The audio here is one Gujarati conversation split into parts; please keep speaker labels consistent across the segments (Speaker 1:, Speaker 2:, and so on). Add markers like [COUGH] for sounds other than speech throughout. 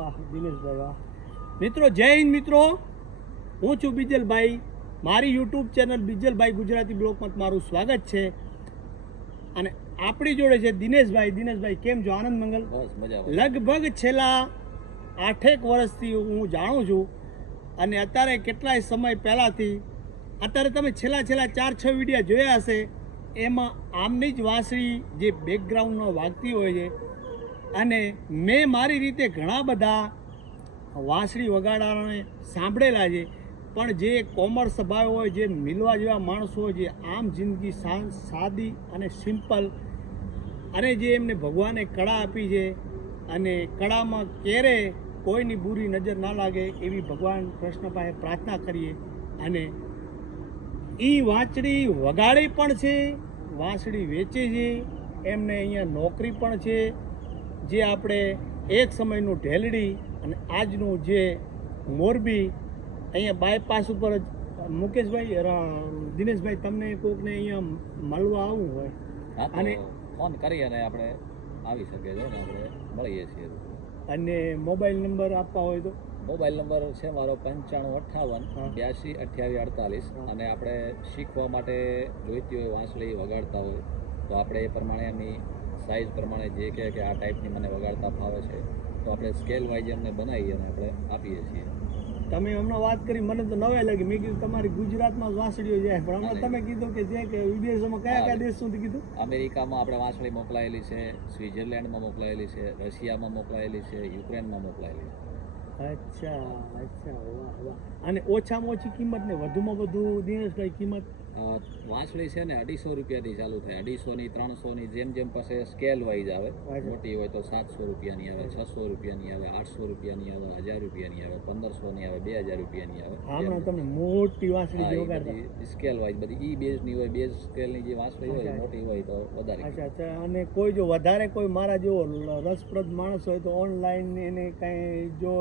Speaker 1: વાહ દિનેશભાઈ વાહ. મિત્રો જય હિન્દ મિત્રો. હું છું બીજલભાઈ. મારી યુટ્યુબ ચેનલ બીજલભાઈ ગુજરાતી બ્લોગમાં તમારું સ્વાગત છે. અને આપણી જોડે છે દિનેશભાઈ. દિનેશભાઈ કેમ છો? આનંદ મંગલ? લગભગ છેલ્લા આઠેક વર્ષથી હું જાણું છું. અને અત્યારે કેટલાય સમય પહેલાંથી અત્યારે તમે છેલ્લા છેલ્લા ચાર છ વિડીયા જોયા હશે. એમાં આમની જ વાંસળી જે બેકગ્રાઉન્ડમાં વાગતી હોય છે અને મેં મારી રીતે ઘણા બધા વાંસળી વગાડવાને સાંભળેલા છે, પણ જે કોમર્સ સ્વભાવ હોય, જે મિલવા જેવા માણસો હોય, જે આમ જિંદગી સાદી અને સિમ્પલ, અને જે એમને ભગવાને કળા આપી છે, અને કળામાં ક્યારે કોઈની બુરી નજર ના લાગે એવી ભગવાન કૃષ્ણ પાસે પ્રાર્થના કરીએ. અને એ વાંચડી વગાડે પણ છે, વાંસળી વેચે છે, એમને અહીંયા નોકરી પણ છે જે આપણે એક સમયનું ઢેલડી અને આજનું જે મોરબી અહીંયા બાયપાસ ઉપર જ મુકેશભાઈ દિનેશભાઈ તમને કોકને અહીંયા મળવા આવવું હોય અને-
Speaker 2: ફોન કરી અને આપણે આવી શકીએ છીએ આપણે મળીએ છીએ
Speaker 1: અને મોબાઈલ નંબર આપવા હોય તો
Speaker 2: મોબાઈલ નંબર છે મારો પંચાણું અઠ્ઠાવન. બ્યાસી અઠ્યાવીસ અડતાલીસ. અને આપણે શીખવા માટે જોઈતી હોય વાંસળી વગાડતા હોય તો આપણે એ પ્રમાણે એની સાઇઝ પ્રમાણે જે કહે કે આ ટાઈપની મને વગાડતા ફાવે છે તો આપણે સ્કેલ વાઇઝ એમને બનાવી અને આપણે આપીએ છીએ.
Speaker 1: તમે હમણાં વાત કરી મને તો નવે લાગી. મેં કીધું તમારી ગુજરાતમાં વાંસળીઓ જાય પણ હમણાં તમે કીધું કે જે કે વિદેશોમાં કયા કયા દેશ સુધી કીધું?
Speaker 2: અમેરિકામાં આપણે વાંસળી મોકલાયેલી છે સ્વિટ્ઝરલેન્ડમાં મોકલાયેલી છે રશિયામાં મોકલાયેલી છે યુક્રેનમાં મોકલાયેલી છે.
Speaker 1: અચ્છા અચ્છા વાહ વાહ. અને ઓછામાં ઓછી કિંમત ને વધુમાં વધુ દિનેશભાઈ કિંમત
Speaker 2: વાંસળી છે ને અઢીસો રૂપિયાથી ચાલુ થાય. અઢીસોની ત્રણસોની જેમ જેમ પાસે સ્કેલ વાઇઝ આવે. મોટી હોય તો સાતસો રૂપિયાની આવે છસો રૂપિયાની આવે આઠસો રૂપિયાની આવે હજાર રૂપિયાની આવે પંદરસોની આવે બે હજાર રૂપિયાની આવે.
Speaker 1: તમને મોટી વાંસળી
Speaker 2: સ્કેલ વાઇઝ બધી ઈ બેઝની હોય બેઝ સ્કેલની જે વાંસળી હોય. મોટી હોય તો વધારે.
Speaker 1: અચ્છા અચ્છા. અને કોઈ જો વધારે કોઈ મારા જેવો રસપ્રદ માણસ હોય તો ઓનલાઈન એને કાંઈ જો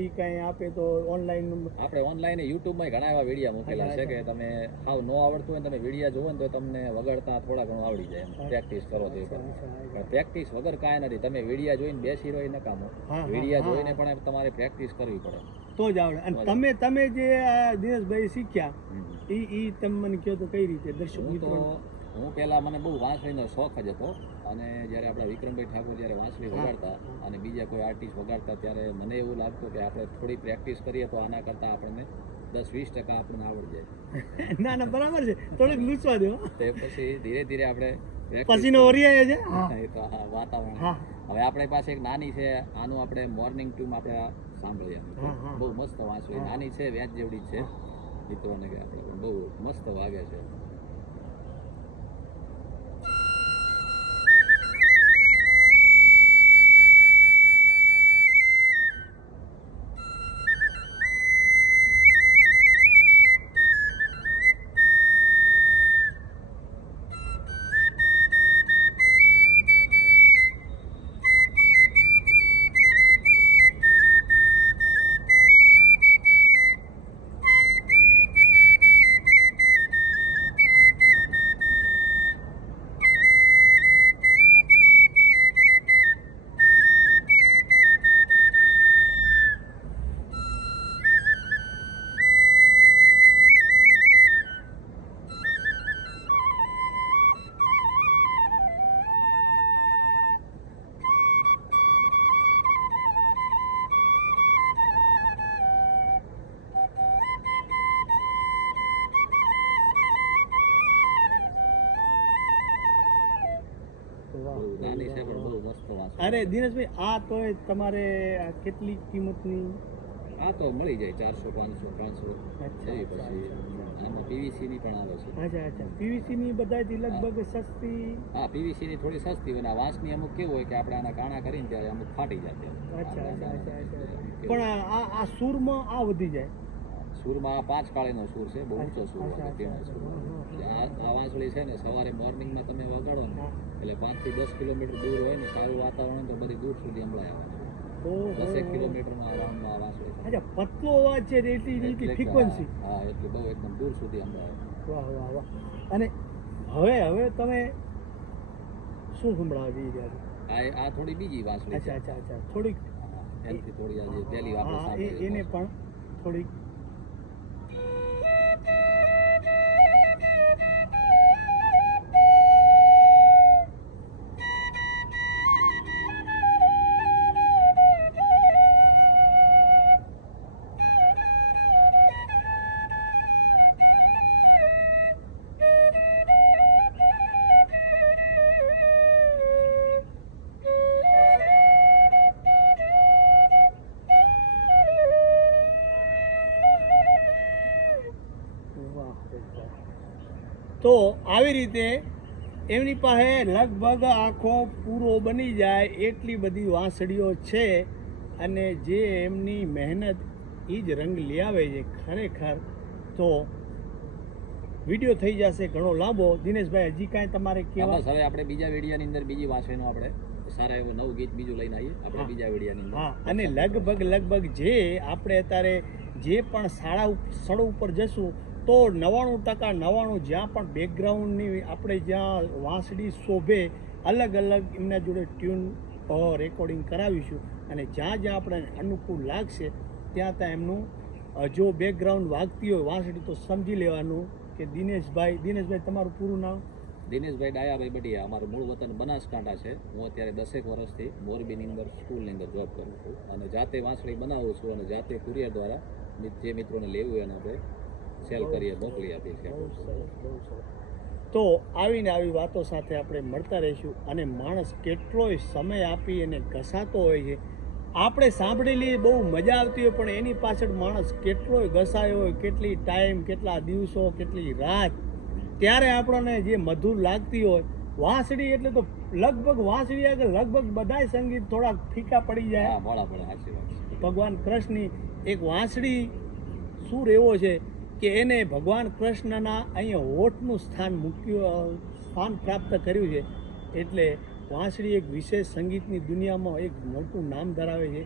Speaker 1: ફી કાંઈ આપે તો ઓનલાઈન
Speaker 2: આપણે ઓનલાઈન યુટ્યુબમાં ઘણા એવા વિડીયા મૂકેલા છે કે તમે હાવ ન આવડતું હોય તમે વિડીયા જોવો ને તો તમને વગાડતા થોડા ઘણું આવડી જાય પ્રેક્ટિસ કરો તો પણ પ્રેક્ટિસ વગર કાંઈ નથી. તમે વિડીયા જોઈને બેસી રહી એ નકામો. વિડીયા જોઈને પણ તમારે પ્રેક્ટિસ કરવી પડે.
Speaker 1: તો જ આવડે. અને તમે તમે જે દિનેશભાઈ શીખ્યા
Speaker 2: એ
Speaker 1: ઈ ઈ તમે મને કહો તો કઈ રીતે? દર્શક મિત્રો
Speaker 2: હું પહેલા મને બહુ વાંસળીનો શોખ જ હતો. અને જ્યારે આપણા વિક્રમભાઈ ઠાકોર જ્યારે વાંસળી વગાડતા અને બીજા કોઈ આર્ટિસ્ટ વગાડતા ત્યારે મને એવું લાગતું કે આપણે થોડી પ્રેક્ટિસ કરીએ તો આના કરતાં આપણને દસ વીસ ટકા આપણને આવડી જાય. [LAUGHS]
Speaker 1: ના ના બરાબર છે. થોડીક લૂંચવા દો
Speaker 2: તે પછી ધીરે ધીરે આપણે
Speaker 1: પછીનો ઓરિયા છે? હા
Speaker 2: એ તો હા વાતાવરણ. હવે આપણી પાસે એક નાની છે આનું આપણે મોર્નિંગ ટ્યુન આપણે સાંભળીએ. બહુ મસ્ત વાંસળી. નાની છે વ્યાજ જેવડી છે. મિત્રોને કે આપણે બહુ મસ્ત વાગે છે. નાની છે પણ બહુ મસ્ત વાંસળી
Speaker 1: અરે દિનેશભાઈ આ તો તમારે કેટલી કિંમતની?
Speaker 2: આ તો મળી જાય ચારસો પાંચસો પછી આમાં પીવીસીની પણ આવે છે.
Speaker 1: અચ્છા અચ્છા. પીવીસીની બધાથી લગભગ સસ્તી?
Speaker 2: હા પીવીસીની થોડી સસ્તી હોય આ વાંસની અમુક કેવું હોય કે આપણે આના કાણા કરીને ત્યારે અમુક ફાટી જાય.
Speaker 1: અચ્છા અચ્છા અચ્છા પણ આ આ સૂરમાં આ વધી જાય.
Speaker 2: સૂરમાં પાંચ કાળીનો સૂર છે બહુ ઊંચો સૂર સૂર. આ વાંસળી છે ને સવારે મોર્નિંગમાં તમે વગાડો ને એટલે પાંચથી દસ કિલોમીટર દૂર હોય ને સારું વાતાવરણ તો બધી દૂર સુધી સંભળાય આવે
Speaker 1: ઓહો.
Speaker 2: દસેક રાઉન્ડમાં આ વાંસળી છે.
Speaker 1: અચ્છા પતલો અવાજ છે એટલી એટલી ફ્રીક્વન્સી
Speaker 2: હા એટલે બહુ એકદમ દૂર સુધી સંભળાય
Speaker 1: વાહ વાહ વાહ. અને હવે હવે તમે શું સંભળાવો રહ્યા છો?
Speaker 2: આ આ થોડી બીજી વાંસળી
Speaker 1: અચ્છા અચ્છા અચ્છા. થોડીક
Speaker 2: એનાથી થોડી આજે પહેલી આપણે
Speaker 1: એને પણ થોડીક તો આવી રીતે એમની પાસે લગભગ આખો પૂરો બની જાય એટલી બધી વાંસળીઓ છે અને જે એમની મહેનત એ જ રંગ લઈ આવે છે ખરેખર. તો વીડિયો થઈ જશે ઘણો લાંબો. દિનેશભાઈ હજી કાંઈ તમારે કહેવા
Speaker 2: હવે આપણે બીજા વિડીયાની અંદર બીજી વાંસળીનો આપણે સારા એવું નવું ગીત બીજું લઈને આવીએ આપણે બીજા વિડીયાની અંદર.
Speaker 1: હા અને લગભગ લગભગ જે આપણે અત્યારે જે પણ શાળા સ્થળો ઉપર જશું તો નવ્વાણું ટકા નવ્વાણું જ્યાં પણ બેકગ્રાઉન્ડની આપણે જ્યાં વાંસળી શોભે, અલગ અલગ એમના જોડે ટ્યુન રેકોર્ડિંગ કરાવીશું. અને જ્યાં જ્યાં આપણે અનુકૂળ લાગશે, ત્યાં ત્યાં એમનું જો બેકગ્રાઉન્ડ વાગતી હોય વાંસળી, તો સમજી લેવાનું કે દિનેશભાઈ દિનેશભાઈ, તમારું પૂરું નામ?
Speaker 2: દિનેશભાઈ ડાયાભાઈ બડિયા અમારું મૂળ વતન બનાસકાંઠા છે. હું અત્યારે દસેક વર્ષથી મોરબીની અંદર સ્કૂલની અંદર જોબ કરું છું. અને જાતે વાંસળી બનાવું છું અને જાતે કુરિયર દ્વારા જે મિત્રોને લેવું હોય એને આપણે સેલ કરીએ મોકલી આપીએ છીએ
Speaker 1: તો આવીને આવી વાતો સાથે આપણે મળતા રહીશું અને માણસ કેટલોય સમય આપી અને ઘસાતો હોય છે. આપણે સાંભળેલી બહુ મજા આવતી હોય પણ એની પાછળ માણસ કેટલોય ઘસાયો હોય કેટલી ટાઈમ કેટલા દિવસો કેટલી રાત. ત્યારે આપણને જે મધુર લાગતી હોય વાંસળી એટલે તો લગભગ વાંસળી આગળ લગભગ બધાય સંગીત થોડાક ફીકા પડી જાય. ભગવાન કૃષ્ણની એક વાંસળી સુર એવો છે કે એને ભગવાન કૃષ્ણના અહીંયા હોઠનું સ્થાન મૂક્યું સ્થાન પ્રાપ્ત કર્યું છે. એટલે વાંસળી એક વિશેષ સંગીતની દુનિયામાં એક મોટું નામ ધરાવે છે.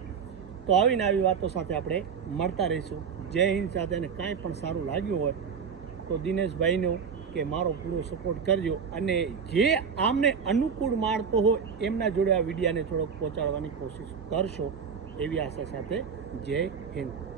Speaker 1: તો આવીને આવી વાતો સાથે આપણે મળતા રહીશું. જય હિન્દ સાથે અને કાંઈ પણ સારું લાગ્યું હોય તો દિનેશભાઈનો કે મારો પૂરો સપોર્ટ કરજો અને જે આમને અનુકૂળ માણતો હોય એમના જોડે આ વિડીયાને થોડોક પહોંચાડવાની કોશિશ કરશો એવી આશા સાથે જય હિન્દ.